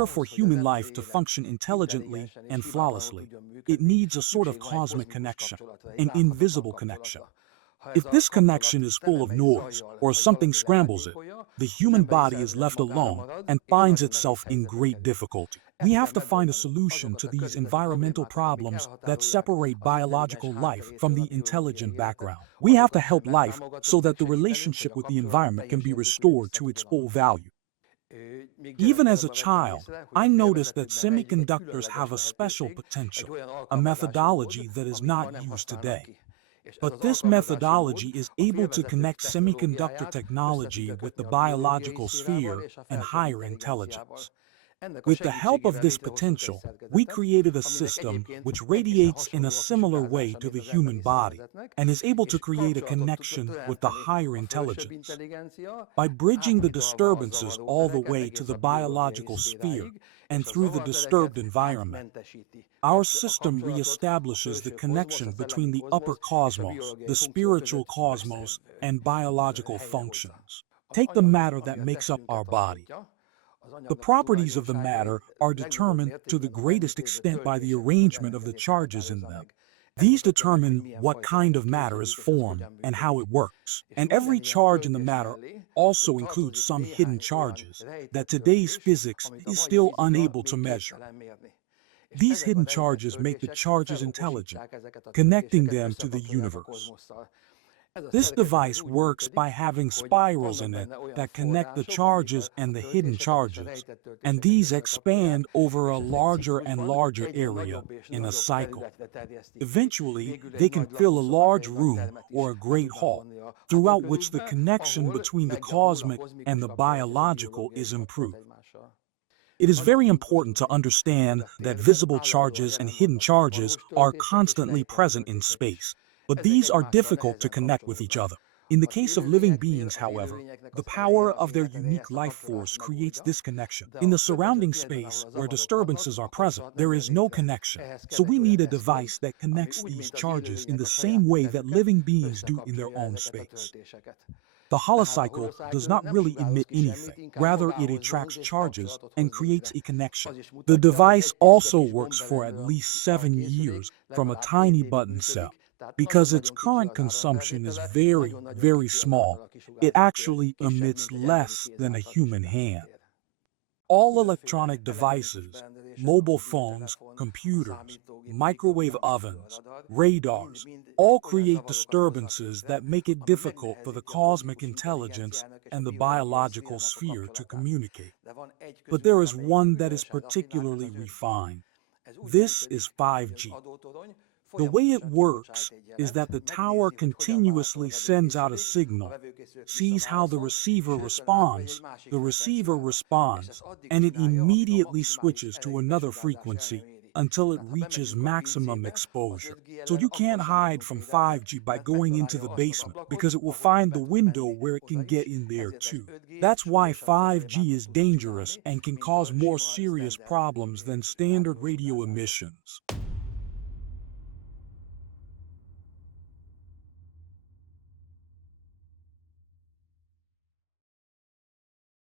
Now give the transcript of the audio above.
order for human life to function intelligently and flawlessly, it needs a sort of cosmic connection, an invisible connection. If this connection is full of noise or something scrambles it, the human body is left alone and finds itself in great difficulty. We have to find a solution to these environmental problems that separate biological life from the intelligent background. We have to help life so that the relationship with the environment can be restored to its full value. Even as a child, I noticed that semiconductors have a special potential, a methodology that is not used today. But this methodology is able to connect semiconductor technology with the biological sphere and higher intelligence. With the help of this potential, we created a system which radiates in a similar way to the human body and is able to create a connection with the higher intelligence. By bridging the disturbances all the way to the biological sphere and through the disturbed environment, our system reestablishes the connection between the upper cosmos, the spiritual cosmos, and biological functions. Take the matter that makes up our body. The properties of the matter are determined to the greatest extent by the arrangement of the charges in them. These determine what kind of matter is formed and how it works. And every charge in the matter also includes some hidden charges that today's physics is still unable to measure. These hidden charges make the charges intelligent, connecting them to the universe. This device works by having spirals in it that connect the charges and the hidden charges, and these expand over a larger and larger area in a cycle. Eventually, they can fill a large room or a great hall, throughout which the connection between the cosmic and the biological is improved. It is very important to understand that visible charges and hidden charges are constantly present in space, but these are difficult to connect with each other. In the case of living beings, however, the power of their unique life force creates this connection. In the surrounding space, where disturbances are present, there is no connection. So we need a device that connects these charges in the same way that living beings do in their own space. The holocycle does not really emit anything, rather it attracts charges and creates a connection. The device also works for at least 7 years from a tiny button cell. Because its current consumption is very, very small, it actually emits less than a human hand. All electronic devices, mobile phones, computers, microwave ovens, radars, all create disturbances that make it difficult for the cosmic intelligence and the biological sphere to communicate. But there is one that is particularly refined. This is 5G. The way it works is that the tower continuously sends out a signal, sees how the receiver responds, and it immediately switches to another frequency until it reaches maximum exposure. So you can't hide from 5G by going into the basement because it will find the window where it can get in there too. That's why 5G is dangerous and can cause more serious problems than standard radio emissions.